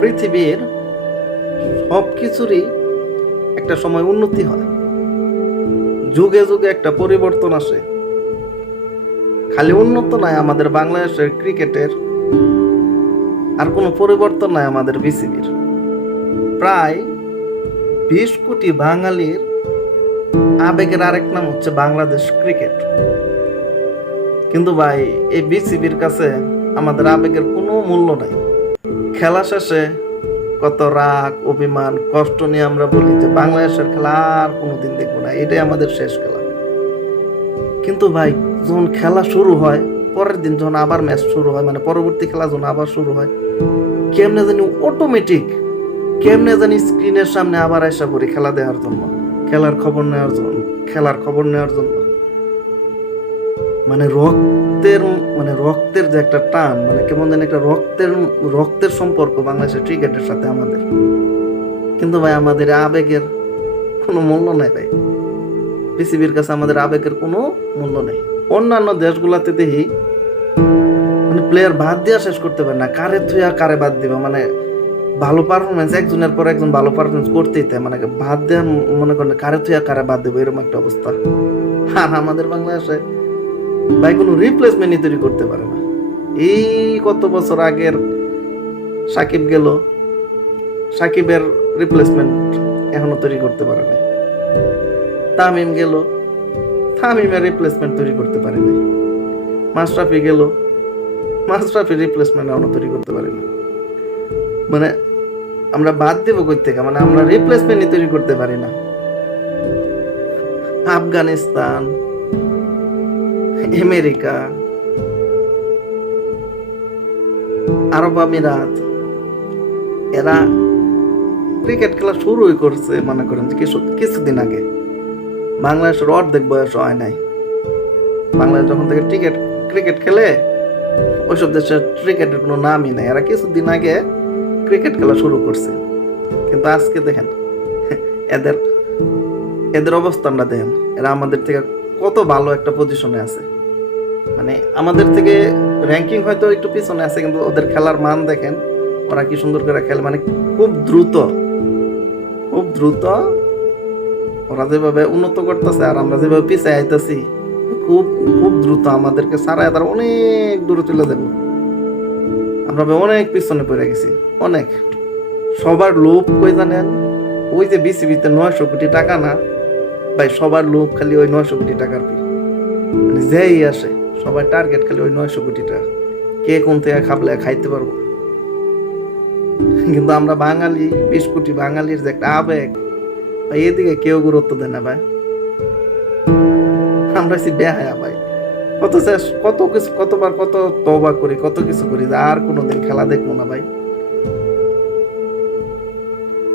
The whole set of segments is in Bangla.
পৃথিবীর সব কিছুরই একটা সময় উন্নতি হয়। যুগে যুগে একটা পরিবর্তন আসে। খালি উন্নত নয়, আমাদের বাংলাদেশের ক্রিকেটের আর কোনো পরিবর্তন নাই আমাদের বিসিবির। প্রায় বিশ কোটি বাঙালির আবেগের আরেক নাম হচ্ছে বাংলাদেশ ক্রিকেট। কিন্তু ভাই, এই বিসিবির কাছে আমাদের আবেগের কোনো মূল্য নাই। খেলা শেষে কত রাগ, অভিমান, কষ্ট নিয়ে আমরা বলি যে বাংলাদেশের খেলা আর কোনোদিন দেখব না। এটাই আমাদের শেষ খেলা। কিন্তু ভাই, যখন খেলা শুরু হয়, পরের দিন যখন আবার ম্যাচ শুরু হয় মানে পরবর্তী খেলা যখন আবার শুরু হয়, কেমনে জানি অটোমেটিক কেমনে জানি স্ক্রিনের সামনে আবার আসা পড়ি খেলা দেওয়ার জন্য, খেলার খবর নেওয়ার জন্য, খেলার খবর নেওয়ার জন্য। মানে রক্তের মানে রক্তের যে একটা টান মানে কেমন যেন একটা রক্তের রক্তের সম্পর্ক বাংলাদেশের ক্রিকেটের সাথে আমাদের। কিন্তু ভাই, আমাদের আবেগের কোনো মূল্য নাই ভাই। পৃথিবীর কাছে আমাদের আবেগের কোনো মূল্য নেই। অন্যান্য দেশগুলোতে দেখি মানে প্লেয়ার বাদ দেওয়া শেষ করতে পারে না। কারে থুয়া কারে বাদ দিবে? মানে ভালো পারফরমেন্স একজনের পর একজন ভালো পারফরমেন্স করতেই তাই মানে বাদ দেওয়া মনে করেন কারে থুয়া কারে বাদ দেবো? এরকম একটা অবস্থা। আর আমাদের বাংলাদেশে ভাই কোনো রিপ্লেসমেন্টই তৈরি করতে পারে না। এই কত বছর আগের সাকিব গেল, সাকিবের রিপ্লেসমেন্ট এখনও তৈরি করতে পারে না তামিম গেল, তামিমের রিপ্লেসমেন্ট তৈরি করতে পারে না মাশরাফি গেল মাশরাফি রিপ্লেসমেন্ট এখনও তৈরি করতে পারি না মানে আমরা বাদ দেব কই থেকে মানে আমরা রিপ্লেসমেন্টই তৈরি করতে পারি না। আফগানিস্তান আমেরিকা, আরব আমিরাত, এরা ক্রিকেট খেলা শুরুই করছে, মনে করেন যে কিছু কিছুদিন আগে। বাংলাদেশের অর্ধেক বয়স হয় নাই। বাংলাদেশ যখন থেকে ক্রিকেট ক্রিকেট খেলে, ওইসব দেশের ক্রিকেটের কোনো নামই নেই। এরা কিছুদিন আগে ক্রিকেট খেলা শুরু করছে। কিন্তু আজকে দেখেন, এদের এদের অবস্থানটা দেখেন। এরা আমাদের থেকে কত ভালো একটা পজিশনে আছে। মানে আমাদের থেকে র্যাঙ্কিং হয়তো একটু পিছনে আছে, কিন্তু ওদের খেলার মান দেখেন, ওরা কি সুন্দর করে খেলে। মানে খুব দ্রুত খুব দ্রুত ওরা যেভাবে উন্নত করতেছে আর আমরা যেভাবে পিছিয়ে আইতেছি, খুব খুব দ্রুত আমাদেরকে সারায় তারা অনেক দূরে চলে যাব। আমরা অনেক পিছনে পড়ে গেছি, অনেক। সবার লোভ কই জানেন? ওই যে বিসিবিতে নয়শো কোটি টাকা না, ভাই সবার লোভ খালি ওই নয়শো কোটি টাকার মানে যেই আসে সবার টার্গেট খালি ওই নয়শো কোটি টাকা কে কোন থেকে খাবলে খাইতে পারব? কিন্তু আমরা বাঙালি, বিশ কোটি বাঙালির যে একটা আবেগ, ভাই, এদিকে কেউ গুরুত্ব দেয় না, ভাই। আমরা বেহায়া, ভাই। কত কত কিছু, কতবার কত তবা করি, কত কিছু করি যে আর কোনোদিন খেলা দেখব না, ভাই।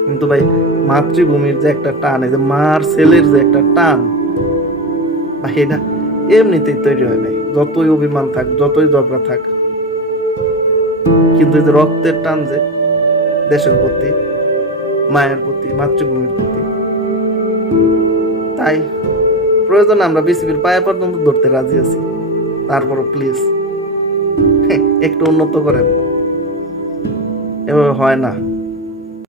কিন্তু ভাই, মাতৃভূমির যে একটা টান, এই যে মার ছেলের যে একটা টান, ভাই, এটা এমনিতেই তৈরি হয় নাই। যতই অভিমান থাক, যতই ঝগড়া থাক, কিন্তু যে রক্তের টান যে দেশের প্রতি, মায়ের প্রতি, মাতৃভূমির প্রতি, তাই প্রয়োজন আমরা বিসিবির পায়ে পর্যন্ত ধরতে রাজি আছি। তারপরও প্লিজ একটু উন্নত করেন। এভাবে হয় না।